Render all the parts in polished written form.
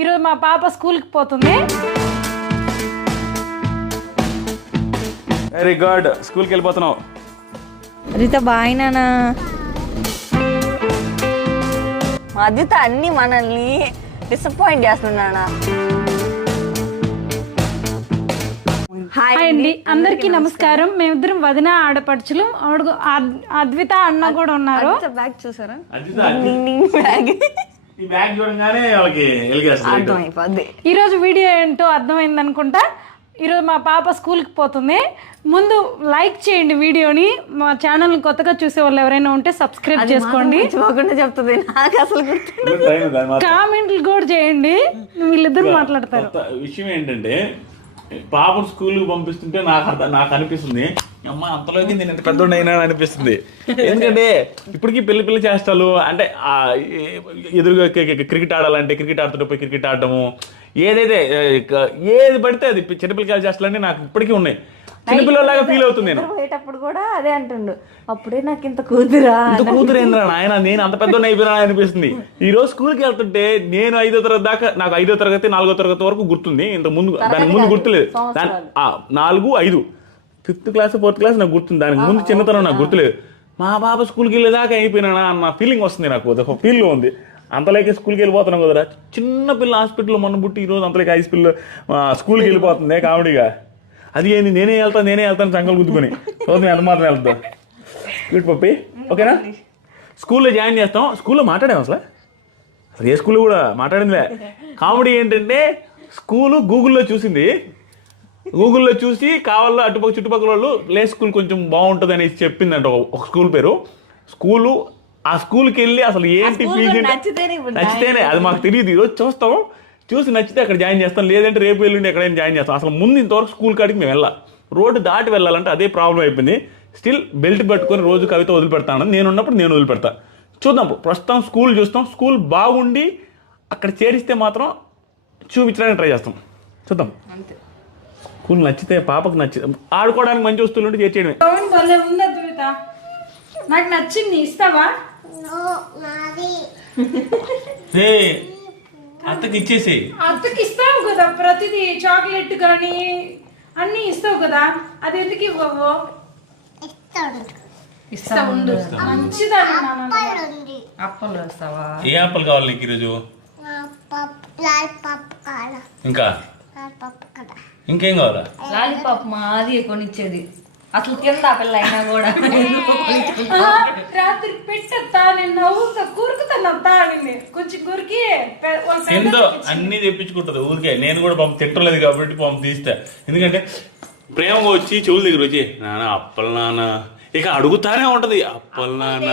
ఈరోజు మా పాప స్కూల్కి పోతుంది. Very good. స్కూల్కి వెళ్ళిపోతున్నావు. రీత బాయ్ నానా. అదిత అన్ని మనల్ని డిసప్పాయింట్ చేస్తున్నానా. హాయ్ అండి, అందరికీ నమస్కారం. మేమిద్దరం వదిన ఆడపడుచులు. అద్విత అన్న కూడా ఉన్నారు. బ్యాగ్ చూసారా? ఈ రోజు వీడియో ఏంటో అర్థమైంది అనుకుంటా. ఈరోజు మా పాప స్కూల్కి పోతుంది. ముందు లైక్ చేయండి వీడియోని. మా ఛానల్ని కొత్తగా చూసే వాళ్ళు ఎవరైనా ఉంటే సబ్స్క్రైబ్ చేసుకోండి. చెప్తుంది నాకు అసలు కామెంట్లు కూడా చేయండి. వీళ్ళిద్దరు మాట్లాడతారు. విషయం ఏంటంటే పాపను స్కూల్కి పంపిస్తుంటే నాకు అనిపిస్తుంది, అమ్మ అంతలోకి నేను ఇంత పెద్దోడు అయినా అనిపిస్తుంది. ఎందుకంటే ఇప్పటికీ పెళ్లి చేస్తాలు అంటే ఎదురుగా క్రికెట్ ఆడాలంటే క్రికెట్ ఆడుతుంటే పోయి క్రికెట్ ఆడటము, ఏది పడితే అది చిన్నపిల్లకాయలు చేస్తాలంటే నాకు ఇప్పటికీ ఉన్నాయి. చిన్నపిల్లలాగా ఫీల్ అవుతుంది. నేను పోయేటప్పుడు కూడా అదే అంటుండు, అప్పుడే నాకు ఇంత కూతురు ఏంద్రా నాయన, నేను అంత పెద్ద అయిపోయినా అనిపిస్తుంది. ఈ రోజు స్కూల్కి వెళ్తుంటే నేను 5వ తరగతి దాకా, నాకు 5వ తరగతి 4వ తరగతి వరకు గుర్తుంది. ఇంత ముందు దానికి ముందు గుర్తులేదు. 4, 5, 5th క్లాస్ 4th క్లాస్ నాకు గుర్తుంది. దానికి ముందు చిన్నతనం నాకు గుర్తులేదు. మా బాబా స్కూల్కి వెళ్ళేదాకా అయిపోయినా అన్న ఫీలింగ్ వస్తుంది నాకు. ఒక ఫీల్లో ఉంది. అంతలోకి స్కూల్కి వెళ్ళిపోతున్నాం కదరా. చిన్న పిల్ల హాస్పిటల్లో మొన్న పుట్టి ఈరోజు అంతలోకి హైస్కూల్లో స్కూల్కి వెళ్ళిపోతుంది కామెడీగా. అది ఏంది, నేనే వెళ్తాను సంకల్ గుద్దుకొని. రోజు ఎంత మాత్రం వెళ్తాం. వీటి పప్పి ఓకేనా. స్కూల్లో జాయిన్ చేస్తాం. స్కూల్లో మాట్లాడాం అసలు ఏ స్కూల్లో కూడా మాట్లాడిందిలే. కామెడీ ఏంటంటే స్కూలు గూగుల్లో చూసింది. గూగుల్లో చూసి కావాలో చుట్టుపక్కల వాళ్ళు ప్లే స్కూల్ కొంచెం బాగుంటుంది అనేసి చెప్పిందంట ఒక స్కూల్ పేరు. స్కూలు ఆ స్కూల్కి వెళ్ళి అసలు ఏంటి ఫీజు నచ్చితేనే, అది మాకు తెలియదు. ఈరోజు చూస్తాం, చూసి నచ్చితే అక్కడ జాయిన్ చేస్తాం, లేదంటే రేపు వెళ్ళండి ఎక్కడైనా జాయిన్ చేస్తాం. అసలు ముందు ఇంతవరకు స్కూల్ కాడికి మేము వెళ్ళాలి. రోడ్డు దాటి వెళ్ళాలంటే అదే ప్రాబ్లం అయిపోయింది. స్టిల్ బెల్ట్ పట్టుకొని రోజు కవిత వదిలిపెడతాను. నేను ఉన్నప్పుడు నేను వదిలిపెడతా. చూద్దాం, ప్రస్తుతం స్కూల్ చూస్తాం. స్కూల్ బాగుండి అక్కడ చేరిస్తే మాత్రం చూపించడానికి ట్రై చేస్తాం. చూద్దాం. స్కూల్ నచ్చితే, పాపకు నచ్చితే, ఆడుకోవడానికి మంచి వస్తువులు ఉంటే చేర్చేయడమే. నాకు నచ్చింది, ఇస్తావా? అత్తకి ఇచ్చేసి. అత్తకి ఇస్తావు కదా, ప్రతిదీ చాక్లెట్ కానీ అన్ని ఇస్తావు కదా, అది ఎందుకు ఇవ్వవు? ఇస్తా ఉండు. అప్పలు వస్తావా? ఏ ఆపల్ కావాలి నీకు ఈరోజు? ఇంకా ఇంకేం కావాలా? లాలీపాప్ మాది కొనిచ్చేది. అసలు తిందా పిల్ల అయినా కూడా. రాత్రి పెట్టత్తా, నేను నవ్వుతా కురుకుతానంతా అని కొంచెం కురికి ఎంతో అన్ని తెప్పించుకుంటుంది ఊరికే. నేను కూడా తిట్టలేదు కాబట్టి తీస్తా. ఎందుకంటే ప్రేమగా వచ్చి చెవుల దగ్గర వచ్చి నాన్న అప్పల నాన్న ఇక అడుగుతానే ఉంటది. అప్పల నాన్న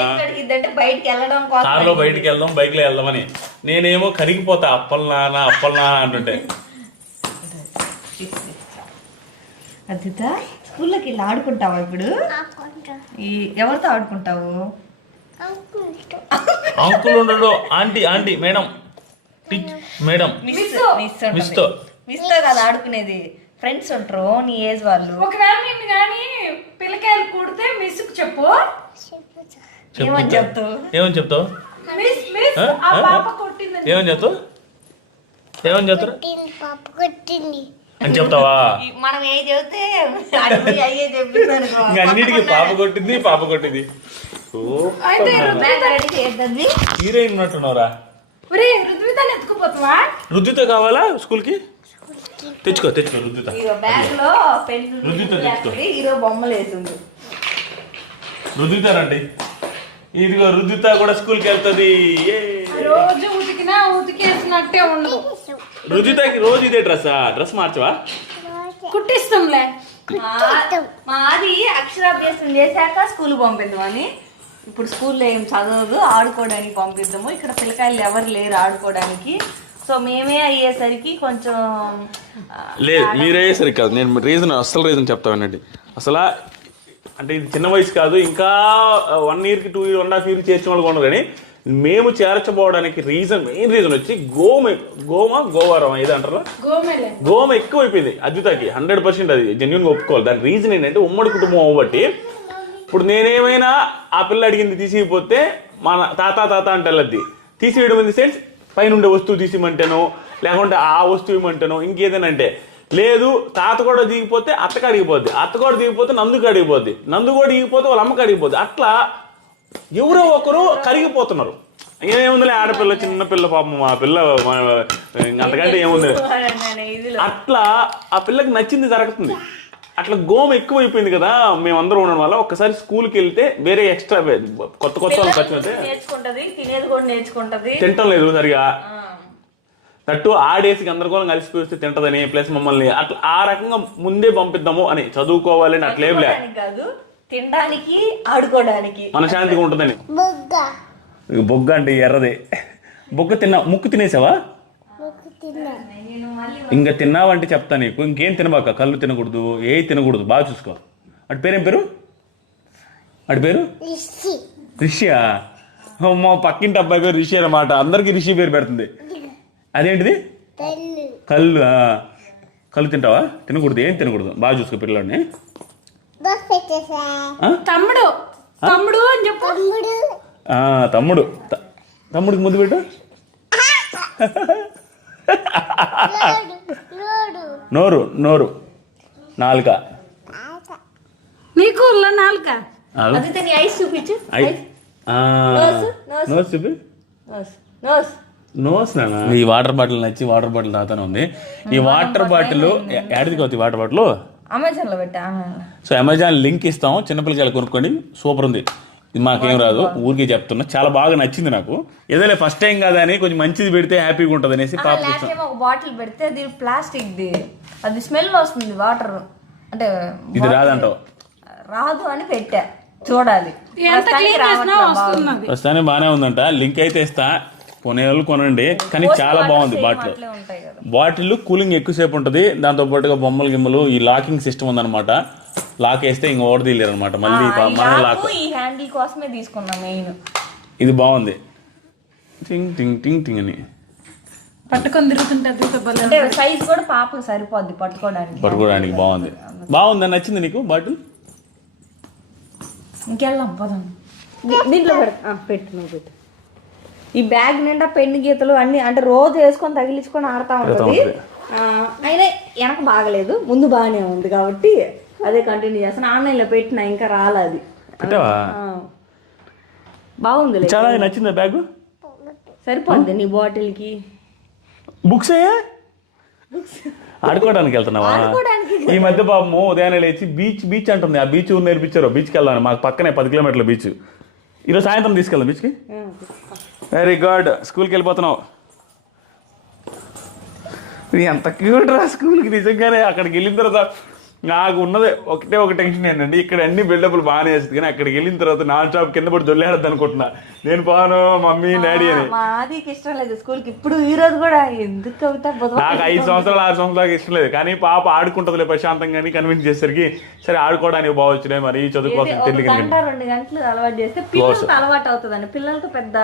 కార్లో బయటికి వెళ్దాం, బైక్ లో వెళ్దామని. నేనేమో కరిగిపోతా అప్పల నాన్న అంటుంటే. అదిత స్కూల్లోకి వెళ్ళి ఆడుకుంటావా ఇప్పుడు? ఎవరితో ఆడుకుంటావు? అంకుల్ ఉండడు, ఆంటీ మేడం మిస్తో కదా ఆడుకునేది. ఫ్రెండ్స్ ఉంటారు నీ ఏజ్ వాళ్ళు. ఒకవేళ నేను కానీ పిల్లకాయలు కూడితే మిస్కు చెప్పు. ఏమని చెప్తావు? ఏమని చెప్తావు? అని చెప్తావా? మనం ఏ చెబితే అయ్యే చెప్పింది. అన్నిటికీ పాప కొట్టింది. హీరోయిన్ ఉన్నట్టున్నారా? రుద్దిత కావాలా స్కూల్కి? తెచ్చుకో రుద్దిత. బ్యాగ్ లో హీరో బొమ్మలు వేసింది. రుద్దిత రండి. ఇదిగో రుద్దిత కూడా స్కూల్కి వెళ్తుంది. రోజు ఉతికేసినట్టే ఉండదు. రుద్దితకి రోజు ఇదే డ్రెస్ మార్చవా? కుట్టిస్తాంలే. మాది అక్షరాభ్యాసం చేశాక స్కూల్ పంపిద్దామని. ఇప్పుడు స్కూల్లో ఏం చదవదు, ఆడుకోవడానికి పంపిద్దాము. ఇక్కడ పిల్లకాయలు ఎవరు లేరు ఆడుకోవడానికి. సో మేమే అయ్యేసరికి కొంచెం లేదు, మీరే అయ్యేసరికి కాదు. నేను అసలు రీజన్ చెప్తానండి. అసలు అంటే ఇది చిన్న వయసు కాదు, ఇంకా 1 yearకి 2 years 1.5 years చేర్చిన వాళ్ళు ఉండదు. కానీ మేము చేర్చబోవడానికి మెయిన్ రీజన్ వచ్చి గోవారం ఏదో అంటారా, గోమ ఎక్కువైపోయింది అద్వితకి. 100% అది జెన్యున్గా ఒప్పుకోవాలి. దాని రీజన్ ఏంటంటే ఉమ్మడి కుటుంబం అవ్వబట్టి. ఇప్పుడు నేనేమైనా ఆ పిల్ల అడిగింది తీసిపోతే మా తాత అంటే వెళ్ళద్ది. తీసివేయడం ఇన్ ది సెన్స్ పైన ఉండే వస్తువు తీసిమంటేనో లేకుంటే ఆ వస్తువు ఇవ్వమంటాను ఇంకేదైనా అంటే లేదు తాత కూడా దిగిపోతే అత్తకు అడిగిపోద్ది, అత్త కూడా దిగిపోతే నందుకు అడిగిపోద్ది, నందు కూడా దిగిపోతే వాళ్ళ అమ్మకి అడిగిపోద్ది. అట్లా ఎవరో ఒకరు కరిగిపోతున్నారు. ఏముందిలే ఆడపిల్ల చిన్న పిల్ల పాపం మా పిల్ల అంతకంటే ఏముంది అట్లా ఆ పిల్లకి నచ్చింది జరుగుతుంది. అట్లా గోమ ఎక్కువ అయిపోయింది కదా మేమందరం ఉండడం వల్ల. ఒక్కసారి స్కూల్కి వెళ్తే వేరే ఎక్స్ట్రా కొత్త వాళ్ళు ఖర్చు అయితే నేర్చుకుంటది, తినేది కూడా నేర్చుకుంటది, తింటం లేదు సరిగా తట్టు ఆడేసి గందరగోళం కలిసిపోయి వస్తే తింటదని ప్లస్ మమ్మల్ని అట్లా ఆ రకంగా ముందే పంపిద్దాము అని చదువుకోవాలని అట్లేం లే కాదు తినడానికి ఆడుకోవడానికి మనశాంతిగా ఉంటుందని. బొగ్గ అంటే ఎర్రదే బొగ్గ ముక్కు తినేసావా? ఇంకా తిన్నావంటే చెప్తా నీకు. ఇంకేం తినబాక, కళ్ళు తినకూడదు, ఏ తినకూడదు, బాగా చూసుకో. అటు పేరేం పేరు? అటు పేరు రిషియా? మా పక్కింటి అబ్బాయి పేరు రిషి అన్నమాట. అందరికి రిషి పేరు పెడుతుంది. అదేంటిది? కళ్ళు. కళ్ళు తింటావా? తినకూడదు, ఏం తినకూడదు, బాగా చూసుకో పిల్లల్ని. తమ్ముడు తమ్ముడు అని చెప్పు. తమ్ముడు తమ్ముడికి ముద్దు పెట్టు. నోరు నోరు నాలుక నీకు నాలుక. అది నీ ఐస్ చూపించు. నోస్ చూపి. నోస్ నాన్న. ఈ వాటర్ బాటిల్ నచ్చి వాటర్ బాటిల్ తాతానే ఉంది. ఈ వాటర్ బాటిల్ ఎక్కడికి అవుతుంది? వాటర్ బాటిల్ అమెజాన్ లో పెట్టా. సో అమెజాన్ లింక్ ఇస్తాం, చిన్నపిల్లకాయలు కొనుక్కోండి. సూపర్ ఉంది. ఇది మాకేం రాదు, ఊరికే చెప్తున్నా. చాలా బాగా నచ్చింది నాకు. ఏదైనా ఫస్ట్ టైం కదా అని కొంచెం మంచిది పెడితే హ్యాపీగా ఉంటుంది అనేసి పాప ఒక బాటిల్ పెడితే అది ప్లాస్టిక్ ది, అది స్మెల్ వస్తుంది వాటర్ అంటే ఇది రాదంటావు. రాదు అని పెట్టా, చూడాలి. ప్రస్తుతానికి బాగానే ఉందంట. లింక్ అయితే ఇస్తా, కొనే వాళ్ళు కొనండి. కానీ చాలా బాగుంది బాటిల్. బాటిల్ కూలింగ్ ఎక్కువసేపు ఉంటుంది. దాంతో పాటుగా బొమ్మలు గిమ్మలు, ఈ లాకింగ్ సిస్టమ్ ఉందన్నమాట. లాక్ వేస్తే ఇంక ఓవర్ తీయలేరు అనమాట. మళ్ళీ లాక్ ఈ హ్యాండిల్ కోసమే తీసుకున్నా మెయిన్. ఇది బాగుంది. టింగ్ టింగ్ టింగ్ టింగ్ అని పట్టుకొని తిరుగుతుంటే అంటే సైజ్ కూడా పాపకు సరిపోద్ది పట్టుకోవడానికి. బాగుంది. బాగుంది, నచ్చింది నీకు బాటిల్? ఇంకెళ్దాం పదం. దీంట్లో పెట్టు నువ్వు పెట్టు. ఈ బ్యాగ్ నిండా పెన్ను గీతలు అన్ని అంటే రోజు వేసుకొని తగిలించుకొని ఆడుతూ ఉంటుంది. అయినా వెనక బాగలేదు, ముందు బాగానే ఉంది కాబట్టి అదే కంటిన్యూ చేస్తాను. ఆన్లైన్లో పెట్టినా ఇంకా రాలేదు. బాగుంది, చాలా నచ్చిందా బ్యాగ్? సరిపోద్ది నీ బాటిల్కి. బుక్స్ ఆడుకోవడానికి వెళ్తున్నావా? ఈ మధ్య పాపము ఉదయాన్నే లేచి బీచ్ అంటుంది. ఆ బీచ్ నేర్పించారు. బీచ్కి వెళ్దాం, మాకు పక్కనే 10 కిలోమీటర్ల బీచ్. ఈరోజు సాయంత్రం తీసుకెళ్దాం బీచ్కి. Very good. స్కూల్కి వెళ్ళిపోతున్నావు. ఎంత క్యూట్ రా స్కూల్కి. నిజంగానే అక్కడికి వెళ్ళిన తర్వాత నాకు ఉన్నదే ఒకటే ఒక టెన్షన్ ఏంటంటే ఇక్కడ అన్ని బిల్డప్లు బాగానే వేస్తుంది, కానీ అక్కడికి వెళ్ళిన తర్వాత నాన్ స్టాప్ కింద పడి దొల్లేడద్దు అనుకుంటున్నా. నేను పోను మమ్మీ డాడీ అని. మాదికి ఇష్టం లేదు స్కూల్కి. ఇప్పుడు ఈ రోజు కూడా ఎందుకు నాకు 5 సంవత్సరాలు 6 సంవత్సరాలు ఇష్టం లేదు, కానీ పాప ఆడుకుంటుందిలే ప్రశాంతంగా కన్విన్స్ చేసేసరికి సరే ఆడుకోవడానికి బాగొచ్చులే, మరి చదువుకోసం 2 గంటలు అలవాటు చేస్తే పిల్లలతో అలవాటు అవుతుందండి. పిల్లలతో పెద్ద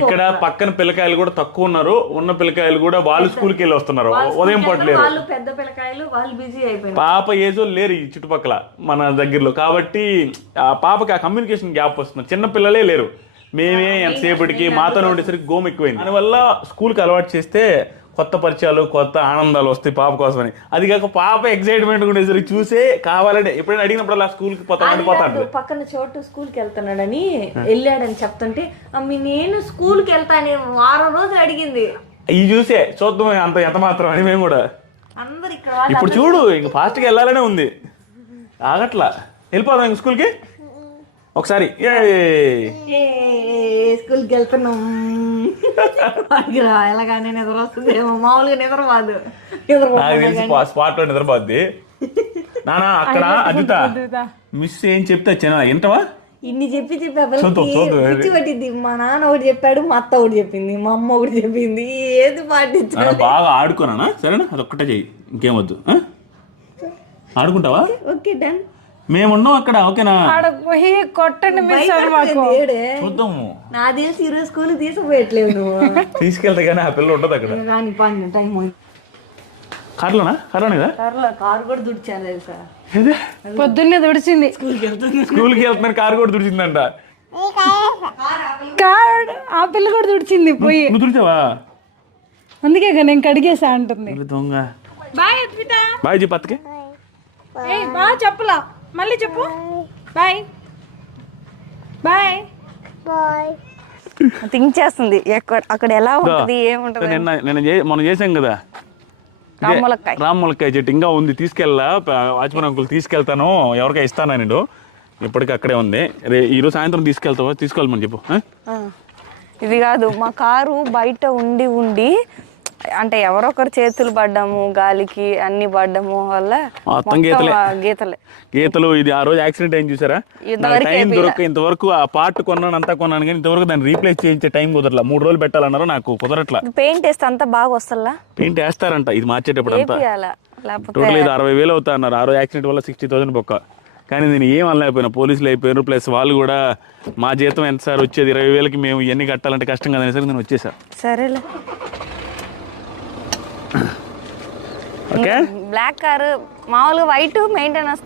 ఇక్కడ పక్కన పిల్లకాయలు కూడా తక్కువ ఉన్నారు. ఉన్న పిల్లకాయలు కూడా వాళ్ళు స్కూల్కి వెళ్ళి వస్తున్నారు. ఉదయం పట్టలేరు. పెద్ద పిల్లకాయలు వాళ్ళు బిజీ అయిపోయారు. పాప ఏజో లేరు ఈ చుట్టుపక్కల మన దగ్గరలో, కాబట్టి ఆ పాపకి ఆ కమ్యూనికేషన్ గ్యాప్ వస్తుంది. చిన్న పిల్లలే లేరు. మేమే ఎంతసేపటికి మాతోనే ఉండేసరికి గోమ్ ఎక్కువైంది. దానివల్ల స్కూల్కి అలవాటు చేస్తే కొత్త పరిచయాలు, కొత్త ఆనందాలు వస్తాయి పాప కోసమని. అది కాక పాప ఎక్సైట్మెంట్ ఉండేసరికి చూసే కావాలంటే ఎప్పుడైనా అడిగినప్పుడు అలా స్కూల్కి పోతాడు. పక్కన చోటు స్కూల్కి వెళ్తున్నాడని వెళ్ళాడని చెప్తుంటే అమ్మి నేను స్కూల్కి వెళ్తాను వారం రోజులు అడిగింది. ఇవి చూసే చూద్దాం ఎంత మాత్రం అని మేము కూడా. అందరు ఇక్కడ ఇప్పుడు చూడు ఇంక ఫాస్ట్గా వెళ్ళాలనే ఉంది, ఆగట్లా. వెళ్ళిపోదాం ఇంక స్కూల్కి ఒకసారి. స్కూల్కి వెళ్తున్నాం. ఎలాగానే నిద్ర వస్తుంది, మామూలుగా నిద్రపోదు. స్పాట్ లో నిద్రపోద్ది. నానా అక్కడ అదిత మిస్ ఏం చెప్తే వింటావా? ఇన్ని చెప్పి పిచ్చి పట్టింది. మా నాన్న ఒకటి చెప్పాడు, మా అత్త ఒకటి చెప్పింది, మా అమ్మ ఒకటి చెప్పింది. ఏది పాటించాలి? బాగా ఆడుకోనా? సరేనా, అదొక్కటే చెయ్యి, ఇంకేమొద్దు. ఆడుకుంటావా? Okay done. మేమున్నాం అక్కడ, ఓకేనా? కొట్టండి చూద్దాము. నా తెలిసి ఈరోజు స్కూల్ తీసుకుపోయట్లేవు నువ్వు. తీసుకెళ్తే కానీ ఆ పిల్ల ఉండదు అక్కడ. టైం కార్లోనా? కార్లోనే కదా? కారు కూడా దుడిచాను తెలుసా, పొద్దున్నే దుడిచింది. స్కూల్కి వెళ్తున్నాను కారు కూడా దుడిచిందంట. కారు ఆ పిల్ల కూడా దుడిచింది పోయి. నువ్వు దుడిచావా? అందుకే నేను కడిగేసా అంటుంది. దొంగ. బాయ్ అద్విత. బాయ్ చెప్పు అత్తకి. ఏయ్ బాగా చెప్పలా, మళ్ళీ చెప్పు. Bye bye. థింక్ చేస్తుంది అక్కడ ఎలా ఉంటుంది ఏముంటుంది. మనం చేసాం కదా రామ్మూలక్కాయ చెట్టు ఇంకా ఉంది, తీసుకెళ్ళా వాచ్మన్ అంకుల్ తీసుకెళ్తాను, ఎవరికైనా ఇస్తాను నేను. ఇప్పటికీ అక్కడే ఉంది. ఈరోజు సాయంత్రం తీసుకెళ్ళమని చెప్పు. ఇది కాదు, మా కారు బయట ఉండి అంటే ఎవరొకరు చేతులు పడ్డాము, గాలికి అన్ని పడ్డాము వల్ల గీతలు. ఇది ఆ రోజు యాక్సిడెంట్ అయింది చూసారా, టైం దొరక ఇంతవరకు ఆ పార్ట్ కొన్నాను కానీ ఇంతవరకు దాన్ని రీప్లేస్ చేయించే టైం కుదరట్లా. 3 రోజులు పెట్టాలన్నారు, నాకు కుదరట్లా. పెయింట్ వేస్తే అంతా బాగా వస్తుందా? పెయింట్ వేస్తారంట ఇది మార్చేటప్పుడు అంతా. టోటల్ ఇది 60,000 అవుతా అన్నారు. ఆ రోజు యాక్సిడెంట్ వల్ల 60,000 బొక్క. కానీ నేను ఏం అనలేకపోయినా, పోలీసులు అయిపోయారు, ప్లస్ వాళ్ళు కూడా మా జీతం ఎంత సార్ వచ్చేది 20,000కి మేము ఇవన్నీ కట్టాలంటే కష్టం కదా అనేసరికి నేను వచ్చేసా. సరేలే. ఓకే. బ్లాక్ కారు మామూలుగా, వైట్ మెయింటెనెన్స్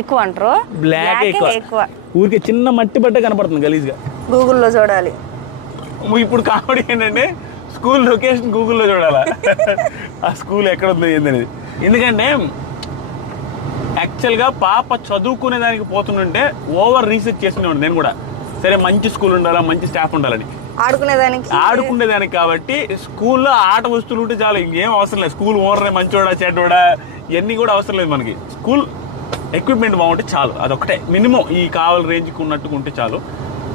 ఎక్కువ అంటారు, బ్లాక్ ఎక్కువ. ఊరికే చిన్న మట్టి బట్ట కనపడుతుంది గలీజ్గా. గూగుల్లో చూడాలి. ఇప్పుడు కామెడీ ఏంటంటే స్కూల్ లొకేషన్ గూగుల్లో చూడాలా ఆ స్కూల్ ఎక్కడ ఉంది ఏంటనేది. ఎందుకంటే యాక్చువల్గా పాప చదువుకునే దానికి పోతుంటే ఓవర్ రీసెర్చ్ చేసుకునేవాడు నేను కూడా. సరే మంచి స్కూల్ ఉండాలా, మంచి స్టాఫ్ ఉండాలని. ఆడుకునేదానికి కాబట్టి స్కూల్లో ఆట వస్తువులు ఉంటే చాలు, ఇంకేం అవసరం లేదు. స్కూల్ ఓనరే మంచోడా చెడ్డోడా ఇవన్నీ కూడా అవసరం లేదు మనకి. స్కూల్ ఎక్విప్మెంట్ బాగుంటే చాలు, అదొకటే మినిమం. ఈ కావాలి రేంజ్కి ఉన్నట్టుగా ఉంటే చాలు.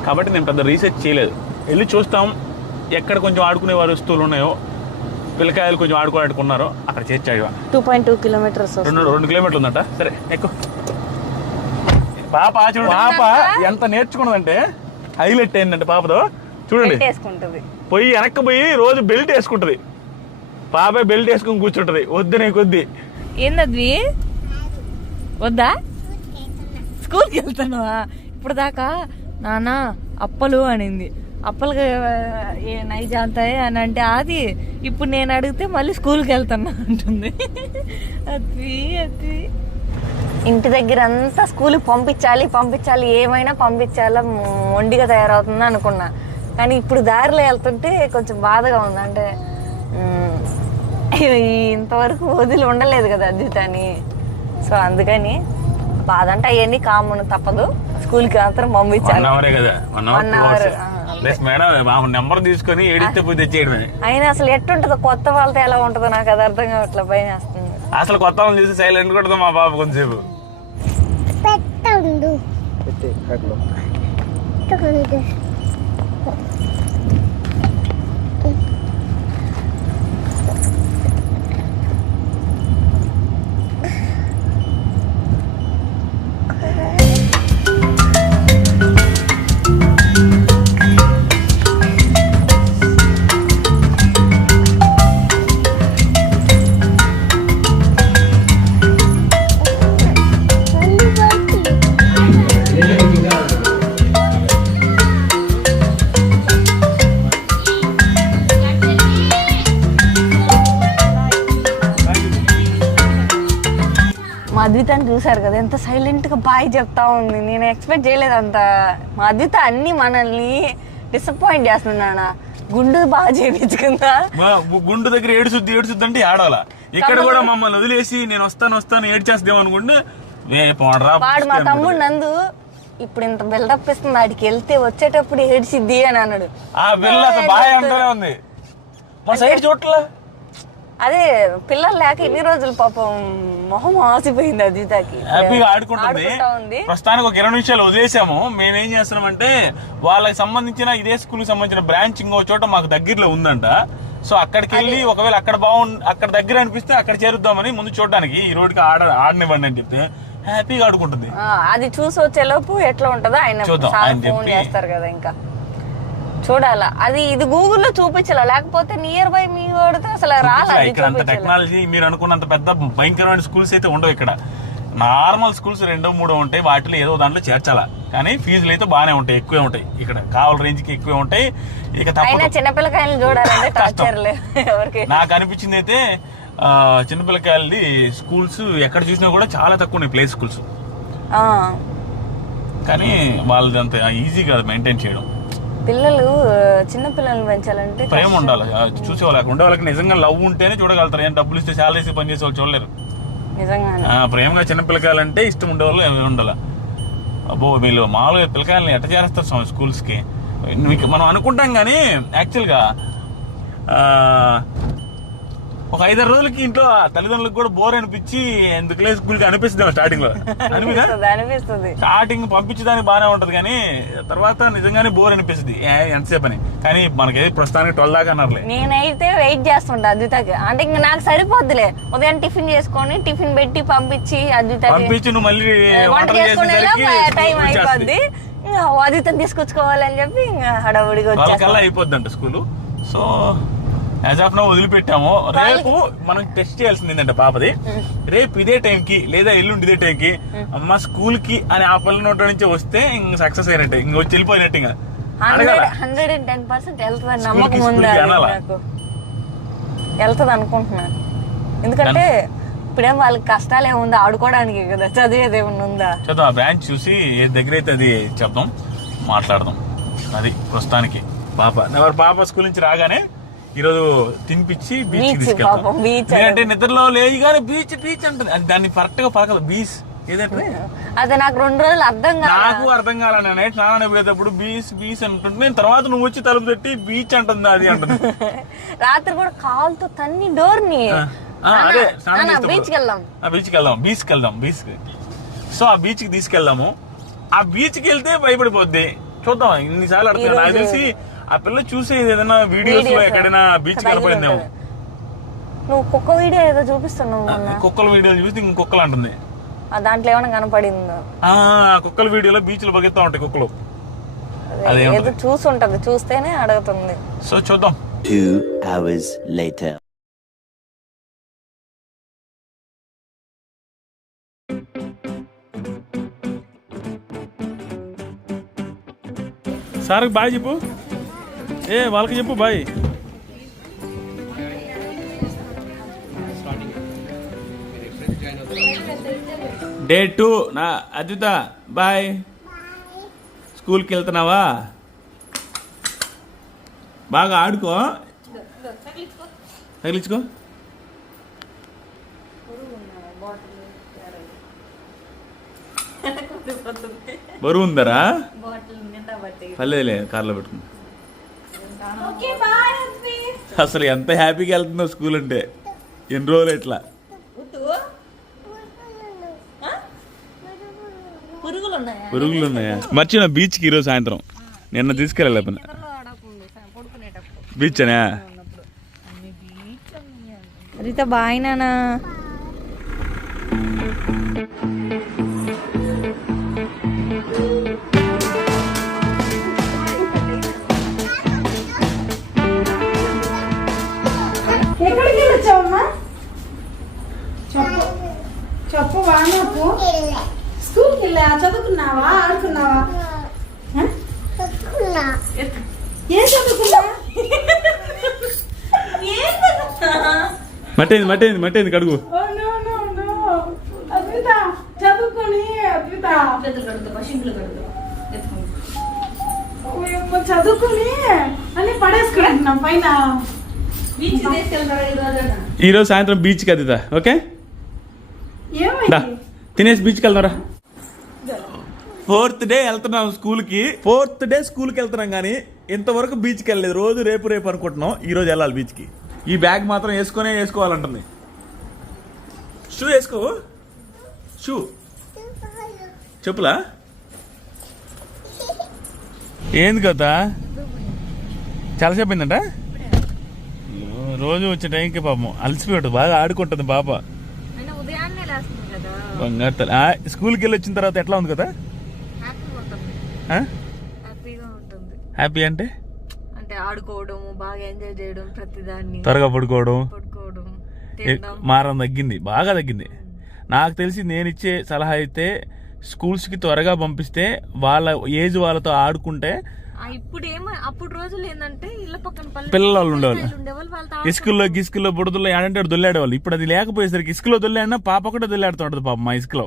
కాబట్టి నేను పెద్ద రీసెర్చ్ చేయలేదు. వెళ్ళి చూస్తాం ఎక్కడ కొంచెం ఆడుకునే వస్తువులు ఉన్నాయో, పిల్లకాయలు కొంచెం ఆడుకోవాలనుకున్నారో అక్కడ చేర్చాడు. 2.2 కిలోమీటర్స్, 2 కిలోమీటర్లు ఉందట. సరే ఎక్కువ. పాప చూడండి, పాప ఎంత నేర్చుకున్నదంటే హైలైట్ ఏంటంటే పాపతో చూడండి, వెనక్కి పోయి రోజు బెల్ట్ వేసుకుంటది. పాపే బెల్ట్ వేసుకుని కూర్చుంటది. వద్దు నీ కొద్ది. ఏందద్వి వద్దా? స్కూల్కి వెళ్తానువా? ఇప్పుడు దాకా నాన్న అప్పలు అనింది. అప్పలుగా నైజా అంతాయి అని అంటే అది ఇప్పుడు నేను అడిగితే మళ్ళీ స్కూల్కి వెళ్తాను అంటుంది. అద్వి ఇంటి దగ్గర అంతా స్కూల్కి పంపించాలి, ఏమైనా పంపించాలా, మొండిగా తయారవుతుంది అనుకున్నా. కానీ ఇప్పుడు దారిలో వెళ్తుంటే కొంచెం బాధగా ఉంది. అంటే ఇంతవరకు వదిలి ఉండలేదు కదా అద్వితాని. సో అందుకని బాధ అంటే అవన్నీ కామన్, తప్పదు. స్కూల్కి మాత్రం పంపించాలి. 1 అవర్ నెంబర్ తీసుకొని ఏడిస్తే పోయి తెచ్చేయడమే. అయినా అసలు ఎట్టుంటుందో, కొత్త వాళ్ళతో ఎలా ఉంటుందో నాకు అది అర్థం కావట్లే, భయం వేస్తుంది. అసలు కొత్త వాళ్ళని చూసి సైలెంట్ కొడతాం మా బాబు కొంచెంసేపు. మా అద్వితాన్ని చూసారు కదా ఎంత సైలెంట్ గా బాయ్ చెప్తా ఉంది. నేను ఎక్స్పెక్ట్ చేయలేదు అంత. మా అద్విత అన్ని మనల్ని డిసప్పాయింట్ చేస్తున్నానా. గుండు బాగా చేయించుకుందా, గుండు దగ్గర ఏడుచుద్ది అంటే ఆడాలా. ఇక్కడ కూడా మమ్మల్ని వదిలేసి నేను వస్తాను ఏడ్చేస్తాం అనుకుంటే వాడు మా తమ్ముడు నందు ఇప్పుడు ఇంత బిల్డప్ ఇస్తుంది. వాడికి వెళ్తే వచ్చేటప్పుడు ఏడ్చిద్ది అని అన్నాడు. ఆ బిల్ బాయ్ అంటూనే ఉంది మా సైడ్ చూడలే. అదే పిల్లలు లేక ఇన్ని రోజులు పాపం మొహం ఆసిపోయింది అద్వితకి. హ్యాపీగా ఆడుకుంటుంది. ప్రస్తుతానికి ఒక 20 నిమిషాలు వదిలేసాము. మేమేం చేస్తున్నామంటే వాళ్ళకి సంబంధించిన ఇదే స్కూల్ కి సంబంధించిన బ్రాంచ్ ఇంకో చోట మాకు దగ్గరలో ఉందంట. సో అక్కడికి వెళ్ళి ఒకవేళ అక్కడ దగ్గర అనిపిస్తే అక్కడ చేరుద్దామని ముందు చూడడానికి. ఈ రోడ్డుకి ఆడనివ్వండి అని చెప్తే హ్యాపీగా ఆడుకుంటుంది. అది చూసి వచ్చేలోపు ఎట్లా ఉంటుందో ఆయన ఫోన్ చేస్తారు కదా, ఇంకా చూడాలా. అది ఇది గూగుల్లో చూపించాలా, లేకపోతే నియర్ బై మీ వాడితే అసలు రాలా. ఇక్కడ అంత టెక్నాలజీ మీరు అనుకున్నంత పెద్ద భయంకరమైన స్కూల్స్ అయితే ఉండవు. ఇక్కడ నార్మల్ స్కూల్స్ 2-3 ఉంటాయి. వాటిలో ఏదో దాంట్లో చేర్చాలా. కానీ ఫీజులు అయితే బాగానే ఉంటాయి, ఎక్కువే ఉంటాయి. ఇక్కడ కావాల రేంజ్ కి ఎక్కువే ఉంటాయి. ఇక చిన్నపిల్లకాయలు చూడాలంటే నాకు అనిపించింది అయితే చిన్నపిల్లకాయలది స్కూల్స్ ఎక్కడ చూసినా కూడా చాలా తక్కువ ఉన్నాయి, ప్లే స్కూల్స్. కానీ వాళ్ళది అంత ఈజీ కాదు మెయింటైన్ చేయడం. పిల్లలు చిన్న పిల్లల్ని పెంచాలంటే ప్రేమ ఉండాలి, చూసేవాళ్ళకి ఉండేవాళ్ళకి నిజంగా లవ్ ఉంటేనే చూడగలుగుతారు. ఏం డబ్బులు ఇస్తే శాలరీ ఇస్తే పని చేసే వాళ్ళు చూడలేరు. నిజంగానే ప్రేమగా చిన్న పిల్లకాయలంటే ఇష్టం ఉండేవాళ్ళు ఉండాలి. అబ్బో వీళ్ళు మామూలుగా పిల్లకాయలని ఎట్ట చేస్తారు స్వామి స్కూల్స్కి. మనం అనుకుంటాం కానీ యాక్చువల్గా ఒక 5-6 రోజులకి ఇంట్లో తల్లిదండ్రులకు కూడా బోర్ అనిపించి ఎందుకులే స్కూల్కి అనిపిస్తుంది స్టార్టింగ్ లో. అనిపిస్తుంది స్టార్టింగ్ పంపించడానికి బాగానే ఉంటది కానీ తర్వాత నిజంగానే బోర్ అనిపిస్తుంది ఎంతసేపు అని. కానీ మనకి ప్రస్తుతానికి 12 దాకా అన్నారులే. నేనైతే వెయిట్ చేస్తుంటా అద్వితకి. అంటే ఇంక నాకు సరిపోద్దులే, ఉదయం టిఫిన్ చేసుకొని టిఫిన్ పెట్టి పంపించి అద్వితకి పంపించి నువ్వు మళ్ళీ వంట చేసుకునే టైం అయిపోద్ది. ఇంకా అద్వితని తీసుకొచ్చుకోవాలని చెప్పి ఇంకా హడావుడిగా వచ్చేకల్లా అయిపోద్ది school. So as of now వదిలిపెట్టాము. రేపు మనం టెస్ట్ చేయాల్సింది ఏంటంటే పాపది, రేపు ఇదే టైంకి లేదా ఎల్లుండి ఇదే టైంకి అమ్మ స్కూల్ కి అని ఆ పిల్ల నోట నుంచి వస్తే ఇంక సక్సెస్ అయినట్టే, ఇంక వచ్చి వెళ్ళిపోయినట్టు. ఇంకా 110% వెళ్తుంది నమ్మకం ఉంది, వెళ్తుంది అనుకుంటున్నాను. ఎందుకంటే ఇప్పుడేం వాళ్ళకి కష్టాలు ఏముంది, ఆడుకోవడానికి కదా, చదివేది ఏమన్నా ఉందా. చదువు ఆ బ్రాంచ్ చూసి ఏ దగ్గర అయితే అది చెప్దాం, మాట్లాడదాం. అది ప్రస్తుతానికి పాప స్కూల్ నుంచి రాగానే ఈరోజు తినిపించి బీచ్ తీసుకెళ్తాం. అంటే నిద్రలో లేచి కానీ బీచ్ బీచ్ అంటుంది, అది దాన్ని కరెక్ట్ గా పలకదు. బీచ్ ఏదంటే అదే నాకు 2 రోజులు నాకు అర్థం కాలే. నైట్ స్నానానికి పోయేటప్పుడు బీచ్ బీచ్ అంటుంటే నేను తర్వాత నువ్వు వచ్చి తలుపు తట్టి బీచ్ అంటుంది అది అంటుంది. రాత్రి కూడా కాలుతో తన్ని డోర్ని అదే బీచ్కి వెళ్దాం బీచ్కి వెళ్దాం బీచ్కి. సో ఆ బీచ్కి తీసుకెళ్దాము. ఆ బీచ్కి వెళ్తే భయపడిపోద్ది. చూద్దాం, ఇన్నిసార్లు అడుగుతాను. నాకు తెలిసి ఆ పిల్ల చూసేది ఏదైనా వీడియోస్ లో ఎక్కడైనా బీచ్ కనపడిందేమో. నువ్వు కుక్క వీడియో ఏదో చూపిస్తున్నావు, కుక్కల వీడియోలు చూస్తే ఇంకొకలు అంటుంది. దాంట్లో ఏమైనా కనపడిందో? కుక్కల వీడియోలో బీచ్ లో బగెత్తా ఉంటాయి కుక్కలు. ఏదో చూసుంటది, చూస్తేనే అడుగుతుంది. సో చూద్దాం. 2 hours later. సార్కి బాయ్ చెప్పు. వాళ్ళకి చెప్పు బాయ్. Day 2 నా అద్విత బాయ్. స్కూల్కి వెళ్తున్నావా? బాగా ఆడుకో, తగిలించుకో. బరువు ఉందరా? పర్లేదులే, కార్లో పెట్టుకుంటా. అసలు ఎంత హ్యాపీగా వెళ్తుందో స్కూల్ అంటే. ఎన్ని రోజులు ఎట్లా పురుగులు ఉన్నాయా? మర్చిన బీచ్కి ఈరోజు సాయంత్రం. నిన్న తీసుకెళ్ళలేపన బీచ్ అనే. రీత బాయ్ నానా. ఎక్కడికి వెళ్ళొచ్చావమ్మా? చెప్పు బాగు. స్కూల్కి వెళ్ళా? చదువుకున్నావా? ఆడుకున్నావా? ఏం చదువుకున్నా? మట్టేంది కడుగు. అద్విత చదువుకొని చదువుకుని అని పడేసుకుంటున్నాం పైన. ఈరోజు సాయంత్రం బీచ్కి అదిదా. ఓకే తినేసి బీచ్కి వెళ్తారా? 4th డే వెళ్తున్నాం స్కూల్కి. 4th డే స్కూల్కి వెళ్తున్నాం కానీ ఇంతవరకు బీచ్కి వెళ్ళలేదు. రోజు రేపు అనుకుంటున్నాం. ఈరోజు వెళ్ళాలి బీచ్కి. ఈ బ్యాగ్ మాత్రం వేసుకోవాలంటుంది. షూ వేసుకో. షూ చెప్పులా? ఏంది కదా చాలాసేపు అయిందంట. రోజు వచ్చే టైంకి పాపం అలసిపోయాడు. బాగా ఆడుకుంటుంది పాప. స్కూల్కి వెళ్ళి వచ్చిన తర్వాత ఎట్లా ఉంది కదా? హ్యాపీ అంటే ఆడుకోవడం, బాగా ఎంజాయ్ చేయడం, ప్రతిదాన్ని త్వరగా పడుకోవడం, మారం తగ్గింది, బాగా తగ్గింది. నాకు తెలిసి నేను ఇచ్చే సలహా అయితే స్కూల్స్కి త్వరగా పంపిస్తే వాళ్ళ ఏజ్ వాళ్ళతో ఆడుకుంటే. అప్పుడు రోజులు ఏంటంటే ఇళ్ళ పక్కన పిల్లలు ఉండేవాళ్ళు, ఇసుకల్లో బుడదల్లో ఏడంటే దొల్లాడేవాళ్ళు. ఇప్పుడు అది లేకపోయేసరికి ఇసుకలో దొల్లాడినా పాప కూడా దొల్లాడుతూ ఉంటుంది పాప. మా ఇసుకలో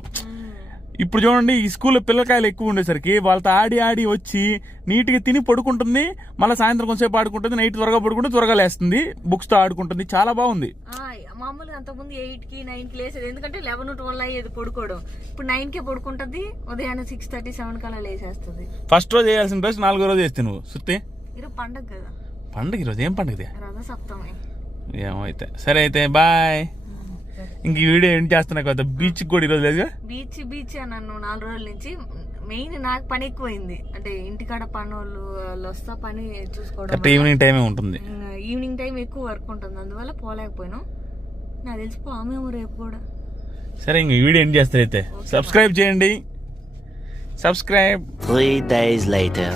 ఇప్పుడు చూడండి ఈ స్కూల్లో పిల్లకాయలు ఎక్కువ ఉండేసరికి వాళ్ళతో ఆడి ఆడి వచ్చి నీట్గా తిని పడుకుంటుంది, మళ్ళీ సాయంత్రం కొంచెంసేపు ఆడుకుంటుంది, నైట్ త్వరగా పడుకుంటుంది, త్వరగా లేస్తుంది, బుక్స్తో ఆడుకుంటుంది. చాలా బాగుంది. మామూలుగా అంతకుముందు 8కి 9కి లేసేది, ఎందుకంటే 11, 12 అయ్యేది పడుకోవడం. ఇప్పుడు 9కే పడుకుంటుంది, ఉదయాన్నే 6:30, 7 కల్లా లేసేస్తుంది. ఫస్ట్ రోజు చేయాల్సిన డ్రెస్ 4వ రోజు చేస్తే నువ్వు సుత్తి. ఈరోజు పండగ కదా, పండుగ ఈరోజు ఏం పండుగది? రథసప్తమి. ఏమో అయితే సరే అయితే బాయ్. ఇంక ఈ వీడియో ఏం చేస్తున్నా కదా, బీచ్కి కూడా ఈరోజు లేదు. బీచ్ నన్ను 4 రోజుల నుంచి మెయిన్ నాకు పని ఎక్కువైంది. అంటే ఇంటికాడ పని వాళ్ళు వస్తా పని చూసుకోవడం, ఈవినింగ్ టైమే ఉంటుంది, ఈవినింగ్ టైం ఎక్కువ వర్క్ ఉంటుంది, అందువల్ల పోలేకపోయినాం. నాకు తెలిసి పోమేమో రేపు కూడా. సరే ఇంక ఈ వీడియో ఏం చేస్తారు అయితే సబ్స్క్రైబ్ చేయండి. 3 days later.